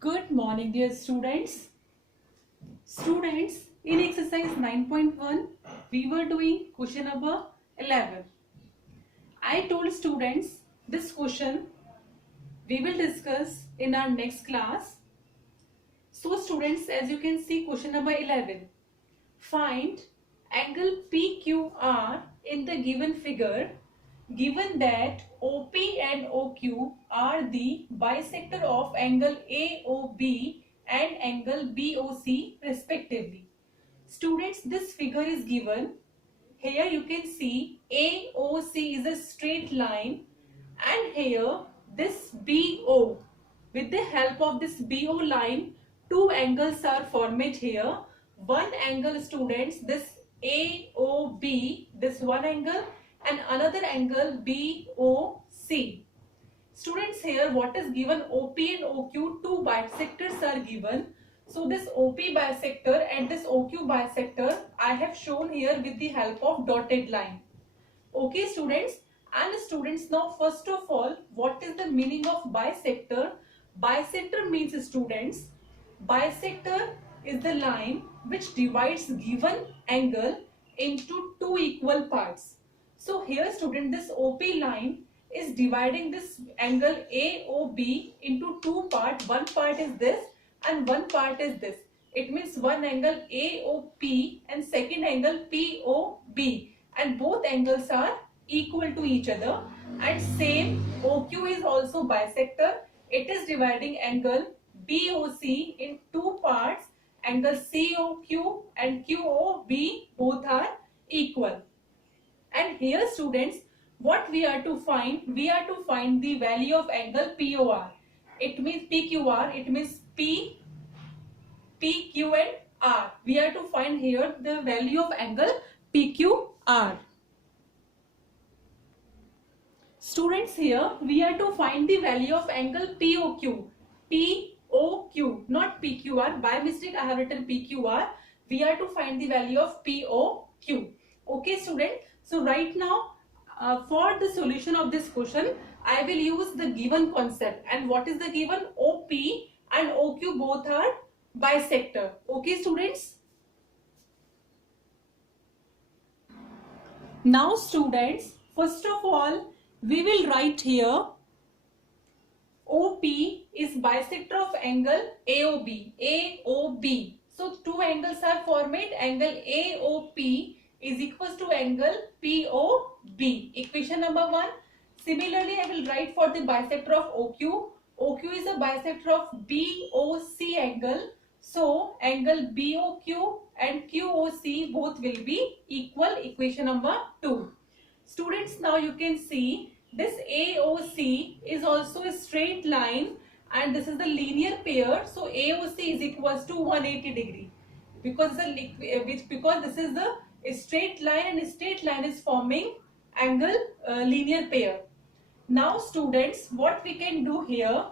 Good morning, dear students. Students, in exercise 9.1, we were doing question number 11. I told students this question we will discuss in our next class. So students, as you can see, question number 11. Find angle PQR in the given figure, given that OP and OQ are the bisector of angle AOB and angle BOC respectively. Students, this figure is given. Here you can see AOC is a straight line, and here this BO, with the help of this BO line, two angles are formed here. One angle, students, this AOB, this one angle, and another angle BOC. Students, here what is given? OP and OQ, two bisectors are given. So this OP bisector and this OQ bisector I have shown here with the help of dotted line. Okay students, and students, now first of all, what is the meaning of bisector? Bisector means, students, bisector is the line which divides given angle into two equal parts. So here student, this OP line is dividing this angle AOB into two parts. One part is this and one part is this. It means one angle AOP and second angle POB, and both angles are equal to each other. And same OQ is also bisector. It is dividing angle BOC in two parts. Angle COQ and QOB both are equal. And here students, what we are to find? We are to find the value of angle POR. It means PQR. It means PQ and R. We are to find here the value of angle PQR. Students, here we are to find the value of angle POQ. POQ, not PQR. By mistake I have written PQR. We are to find the value of POQ. Okay student. So right now, for the solution of this question, I will use the given concept. And what is the given? OP and OQ both are bisector. Okay students. Now students, first of all, we will write here OP is bisector of angle AOB. AOB. So two angles are formed. Angle AOP is equals to angle POB. Equation number 1. Similarly, I will write for the bisector of OQ. OQ is a bisector of BOC angle. So angle BOQ and QOC both will be equal. Equation number 2. Students, now you can see this AOC is also a straight line, and this is the linear pair. So AOC is equals to 180 degree because this is the straight line, and a straight line is forming angle linear pair. Now students, what we can do here,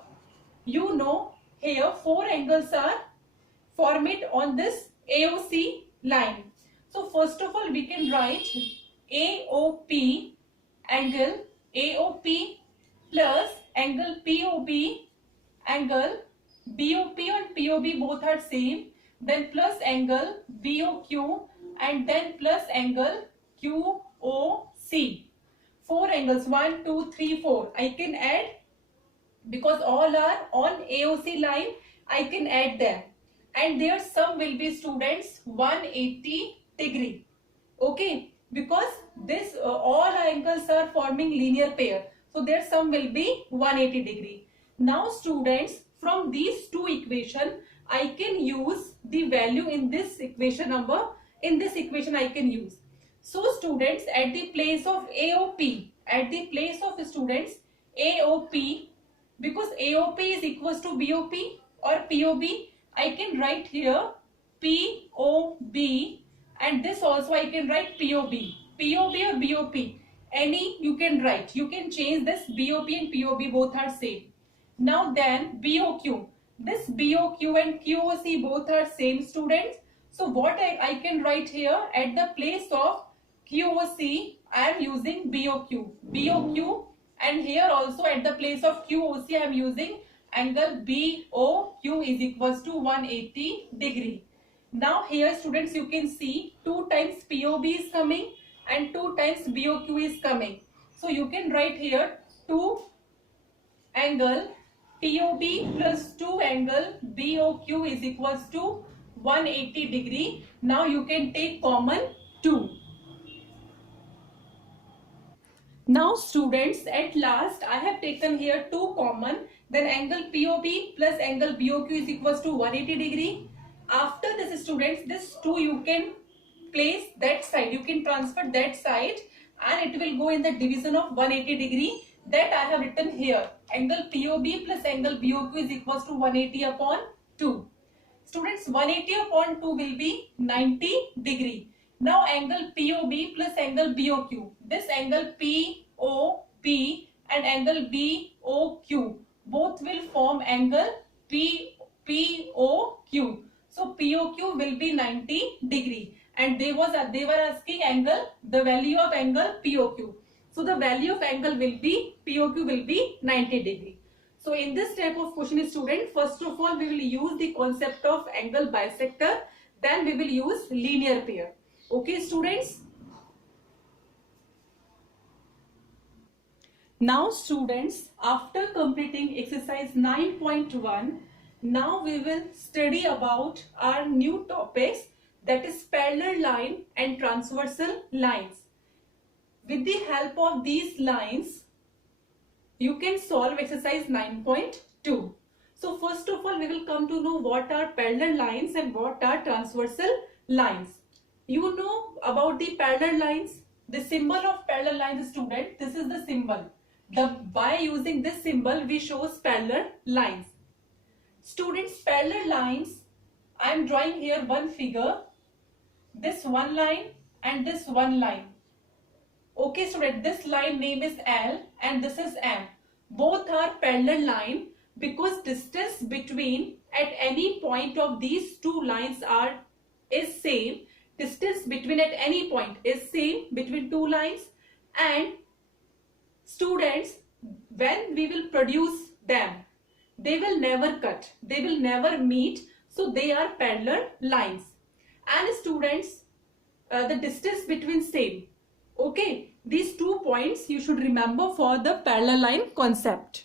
you know, here four angles are formed on this AOC line. So first of all, we can write AOP, angle AOP plus angle POB, angle BOP and POB both are same, then plus angle BOQ, and then plus angle QOC. Four angles, 1, 2, 3, 4. I can add, because all are on AOC line, I can add them. And their sum will be, students, 180 degree. Okay, because this all angles are forming linear pair. So their sum will be 180 degree. Now students, from these two equations, I can use the value in this equation number. In this equation I can use. So students, at the place of AOP, at the place of students AOP, because AOP is equals to BOP or POB, I can write here POB, and this also I can write POB. POB or BOP, any you can write. You can change this. BOP and POB both are same. Now then BOQ. This BOQ and QOC both are same, students. So what I can write here, at the place of QOC I am using BOQ. BOQ, and here also at the place of QOC I am using angle BOQ is equals to 180 degree. Now here students you can see 2 times POB is coming and 2 times BOQ is coming. So you can write here 2 angle POB plus 2 angle BOQ is equals to 180 degree. Now you can take common 2. Now students, at last I have taken here 2 common, then angle POB plus angle BOQ is equals to 180 degree. After this students, this 2 you can place that side, you can transfer that side and it will go in the division of 180 degree. That I have written here, angle POB plus angle BOQ is equals to 180 upon 2. Students, 180 upon 2 will be 90 degree. Now angle POB plus angle BOQ. This angle POB and angle BOQ both will form angle POQ. So POQ will be 90 degree. And they were asking angle, the value of angle POQ. So the value of angle will be POQ will be 90 degree. So in this type of question student, first of all we will use the concept of angle bisector, then we will use linear pair. Okay students. Now students, after completing exercise 9.1, now we will study about our new topics, that is parallel line and transversal lines. With the help of these lines, you can solve exercise 9.2. So first of all, we will come to know what are parallel lines and what are transversal lines. You know about the parallel lines. The symbol of parallel lines, student, this is the symbol. By using this symbol, we shows parallel lines. Students, parallel lines, I am drawing here one figure. This one line and this one line. Okay student, this line name is L and this is M. Both are parallel line because distance between at any point of these two lines is same. Distance between at any point is same between two lines, and students, when we will produce them, they will never cut, they will never meet, so they are parallel lines. And students, the distance between same. Okay, these 2 points you should remember for the parallel line concept.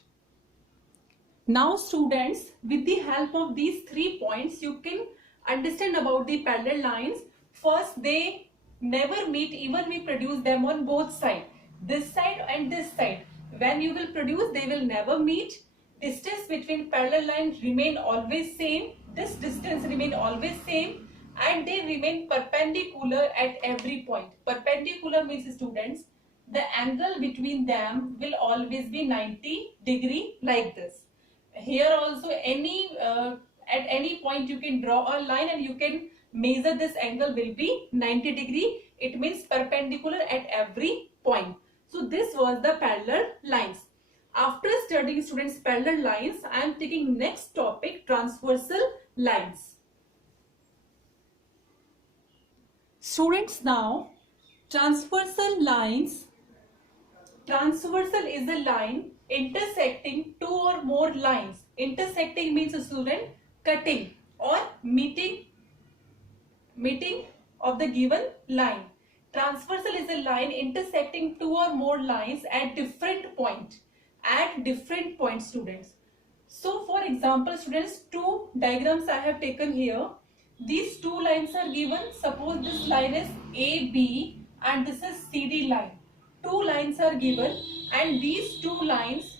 Now students, with the help of these 3 points, you can understand about the parallel lines. First, they never meet even we produce them on both sides, this side and this side. When you will produce, they will never meet. Distance between parallel lines remain always same. This distance remain always same, and they remain perpendicular at every point. Perpendicular means students, the angle between them will always be 90 degree like this. Here also at any point you can draw a line and you can measure this angle will be 90 degree. It means perpendicular at every point. So this was the parallel lines. After studying students parallel lines, I am taking next topic, transversal lines. Students, now transversal lines. Transversal is a line intersecting two or more lines. Intersecting means student cutting or meeting of the given line. Transversal is a line intersecting two or more lines at different points. At different points, students. So for example, students, 2 diagrams I have taken here. These 2 lines are given. Suppose this line is AB and this is CD line. 2 lines are given and these 2 lines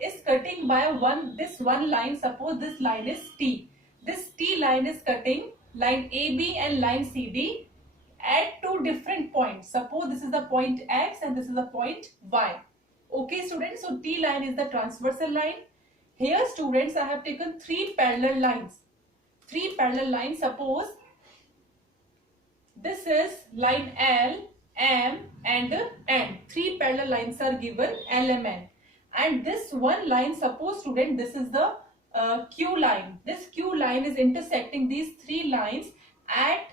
is cutting by this one line. Suppose this line is T. This T line is cutting line AB and line CD at 2 different points. Suppose this is the point X and this is the point Y. Okay students, so T line is the transversal line. Here students, I have taken 3 parallel lines. 3 parallel lines. Suppose this is line L, M and N. 3 parallel lines are given, L, M, N. And this one line, suppose student, this is the Q line. This Q line is intersecting these 3 lines at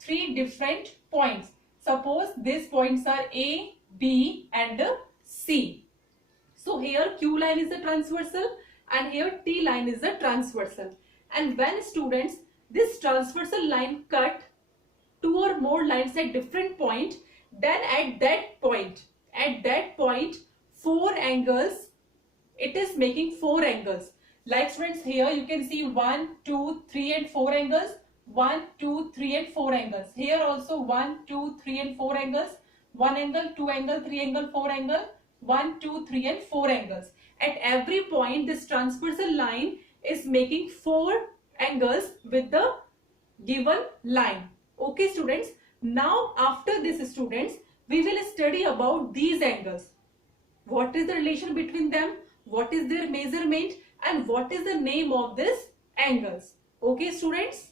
3 different points. Suppose these points are A, B and C. So here Q line is the transversal and here T line is the transversal. And when students, this transversal line cut two or more lines at different point, then at that point, four angles, it is making four angles. Like students, here you can see 1, 2, 3 and 4 angles. 1, 2, 3 and 4 angles. Here also 1, 2, 3 and 4 angles. 1 angle, 2 angle, 3 angle, 4 angle. 1, 2, 3 and 4 angles. At every point, this transversal line is making four angles with the given line. Okay students, now after this students, we will study about these angles. What is the relation between them? What is their measurement? And what is the name of these angles? Okay students?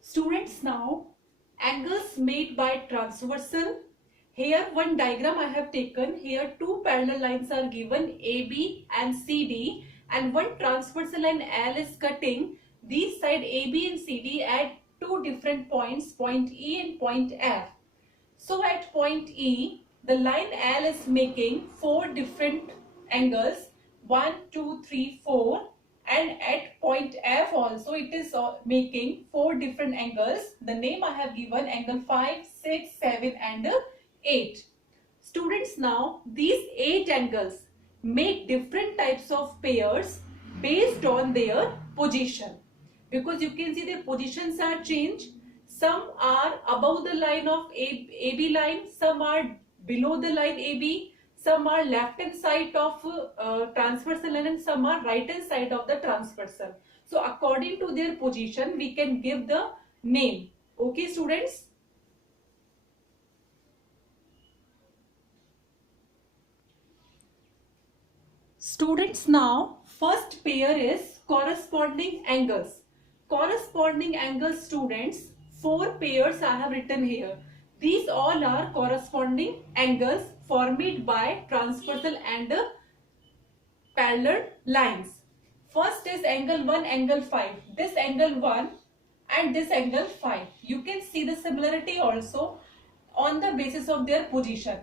Students, now angles made by transversal. Here one diagram I have taken. Here two parallel lines are given, AB and CD, and one transversal line L is cutting these side AB and CD at two different points, point E and point F. So at point E, the line L is making four different angles, 1, 2, 3, 4, and at point F also it is making four different angles. The name I have given, angle 5, 6, 7 and 8. Students, now these 8 angles make different types of pairs based on their position, because you can see their positions are changed. Some are above the line of AB line, some are below the line AB, some are left hand side of transversal line, and some are right hand side of the transversal. So according to their position, we can give the name. Okay students? Students, now first pair is corresponding angles. Corresponding angles, students, four pairs I have written here. These all are corresponding angles formed by transversal and parallel lines. First is angle 1, angle 5. This angle 1 and this angle 5. You can see the similarity also on the basis of their position.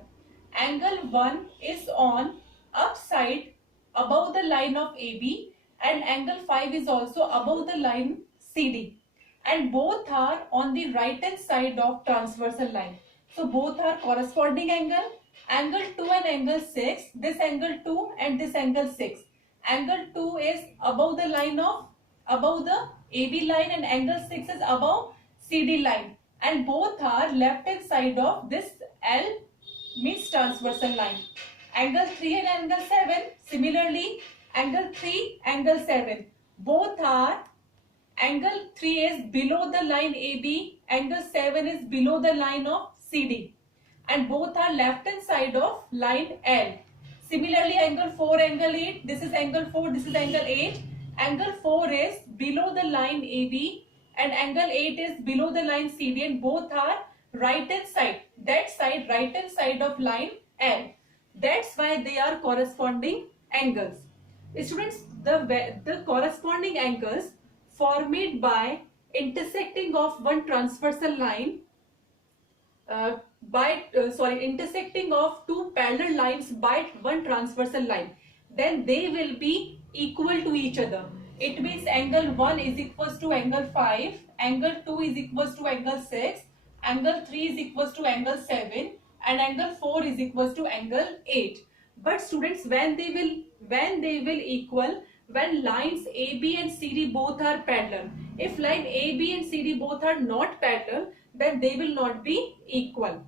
Angle 1 is on upside above the line of AB, and angle 5 is also above the line CD, and both are on the right hand side of transversal line. So both are corresponding angle. Angle 2 and angle 6, this angle 2 and this angle 6. Angle 2 is above the line of above the AB line, and angle 6 is above CD line, and both are left hand side of this L means transversal line. Angle 3 and angle 7, similarly angle 3, angle 7, both are, angle 3 is below the line AB, angle 7 is below the line of CD, and both are left hand side of line L. Similarly angle 4, angle 8, this is angle 4, this is angle 8, angle 4 is below the line AB and angle 8 is below the line CD, and both are right hand side, that side right hand side of line L. That's why they are corresponding angles. Students, the corresponding angles formed by intersecting of one transversal line intersecting of two parallel lines by one transversal line, then they will be equal to each other. It means angle 1 is equals to angle 5, angle 2 is equals to angle 6, angle 3 is equals to angle 7, and angle 4 is equals to angle 8. But students, when they will equal, when lines AB and CD both are parallel. If line AB and CD both are not parallel, then they will not be equal.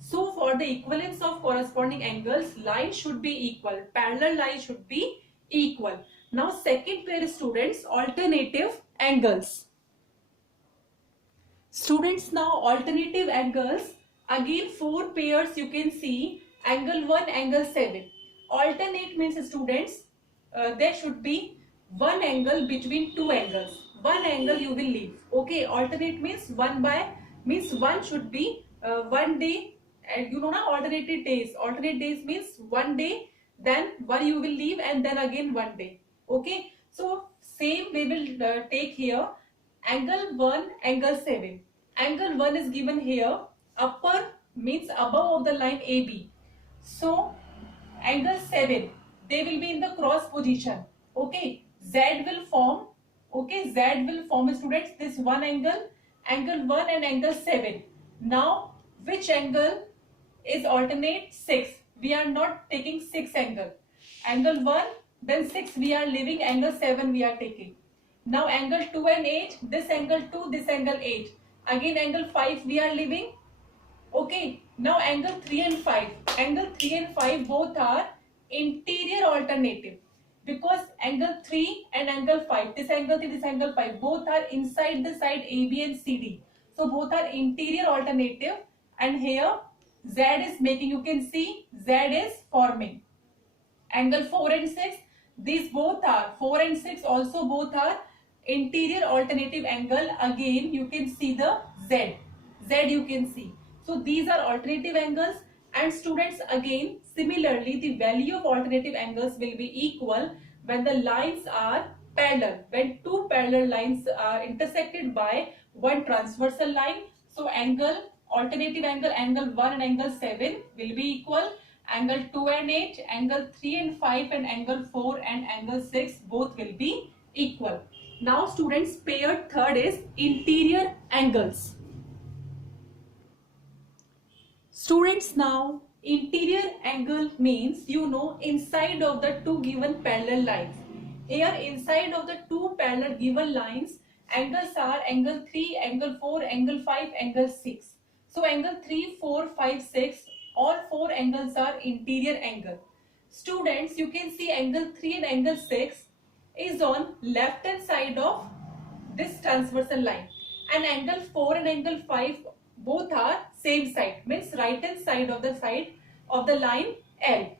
So for the equivalence of corresponding angles, lines should be equal, parallel lines should be equal. Now second pair, students, alternative angles. Students, now alternative angles, again four pairs you can see, angle 1, angle 7. Alternate means, students, there should be one angle between two angles. One angle you will leave. Okay, alternate means one should be 1 day, and you know na, alternated days. Alternate days means 1 day, then one you will leave, and then again 1 day. Okay, so same we will take here, angle 1, angle 7. Angle 1 is given here, upper means above of the line AB. So angle 7, they will be in the cross position. Okay, Z will form. Okay, Z will form, students, this one angle, angle 1 and angle 7. Now which angle is alternate? 6. We are not taking 6 angle. Angle 1, then 6 we are leaving, angle 7 we are taking. Now angle 2 and 8, this angle 2, this angle 8. Again angle 5 we are leaving. Okay, now angle 3 and 5. Angle 3 and 5 both are interior alternative, because angle 3 and angle 5, this angle 3, this angle 5, both are inside the side AB and CD. So both are interior alternative, and here Z is making, you can see Z is forming. Angle 4 and 6, these both are 4 and 6 also both are interior alternative angle. Again you can see the Z you can see. So these are alternative angles. And students, again similarly the value of alternative angles will be equal when the lines are parallel, when two parallel lines are intersected by one transversal line. So alternative angle, angle 1 and angle 7 will be equal. Angle 2 and 8, angle 3 and 5, and angle 4 and angle 6 both will be equal. Now students, pair third is interior angles. Students, now interior angle means, inside of the two given parallel lines. Here inside of the two parallel given lines, angles are angle 3, angle 4, angle 5, angle 6. So angle 3, 4, 5, 6, all four angles are interior angle. Students, you can see angle 3 and angle 6 is on left hand side of this transversal line, and angle 4 and angle 5 both are same side, means right hand side of the line L.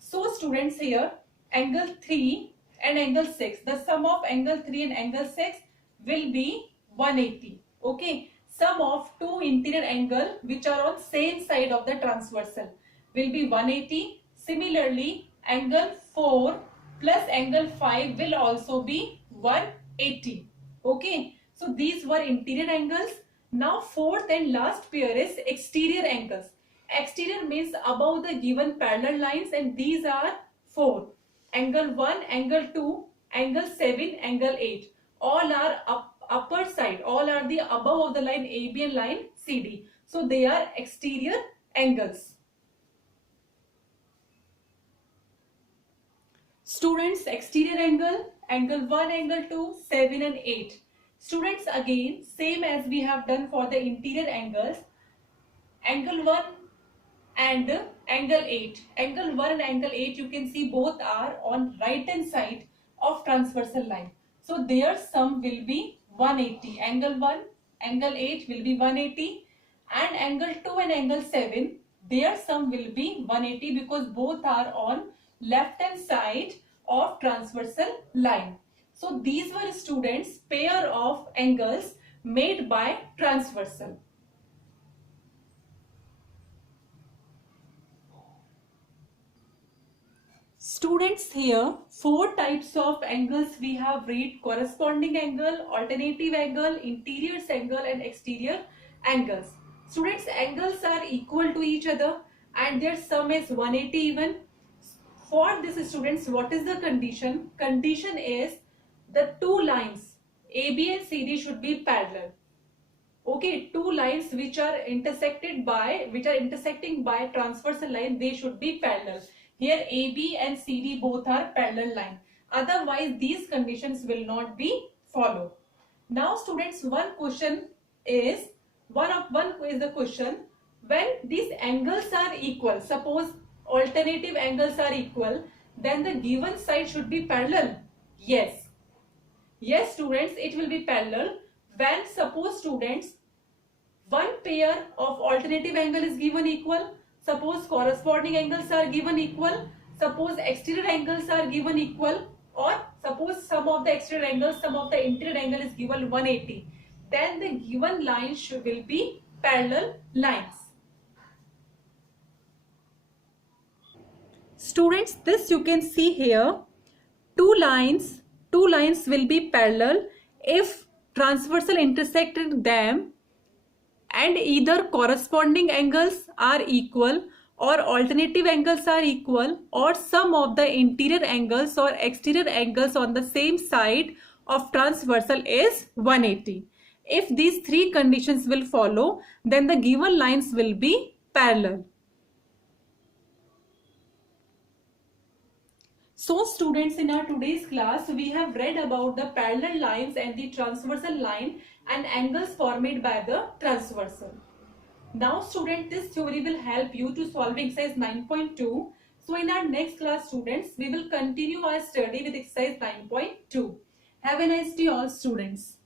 So students, here angle 3 and angle 6, the sum of angle 3 and angle 6 will be 180. Okay, sum of two interior angle which are on same side of the transversal will be 180. Similarly, angle 4 plus angle 5 will also be 180. Okay, so these were interior angles. Now fourth and last pair is exterior angles. Exterior means above the given parallel lines, and these are 4. Angle 1, angle 2, angle 7, angle 8. All are upper side, all are the above of the line AB and line CD. So they are exterior angles. Students, exterior angle, angle 1, angle 2, 7 and 8. Students, again same as we have done for the interior angles, angle 1 and angle 8. Angle 1 and angle 8, you can see both are on right hand side of transversal line. So their sum will be 180. Angle 1, angle 8 will be 180, and angle 2 and angle 7, their sum will be 180 because both are on left hand side of transversal line. So these were, students, pair of angles made by transversal. Students, here 4 types of angles we have read: corresponding angle, alternative angle, interior angle, and exterior angles. Students, angles are equal to each other and their sum is 180 even. For this, students, what is the condition? Condition is the two lines AB and CD should be parallel. Okay, two lines which are intersecting by transversal line, they should be parallel. Here AB and CD both are parallel line. Otherwise these conditions will not be followed. Now students, one is the question, when these angles are equal, suppose alternative angles are equal, then the given side should be parallel. Yes students, it will be parallel when, suppose students, one pair of alternative angle is given equal, suppose corresponding angles are given equal, suppose exterior angles are given equal, or suppose sum of the exterior angles, sum of the interior angle is given 180, then the given lines will be parallel lines. Students, this you can see here, two lines will be parallel if transversal intersecting them and either corresponding angles are equal or alternative angles are equal, or sum of the interior angles or exterior angles on the same side of transversal is 180. If these three conditions will follow, then the given lines will be parallel. So students, in our today's class, we have read about the parallel lines and the transversal line and angles formed by the transversal. Now students, this theory will help you to solve exercise 9.2. So in our next class students, we will continue our study with exercise 9.2. Have a nice day all students.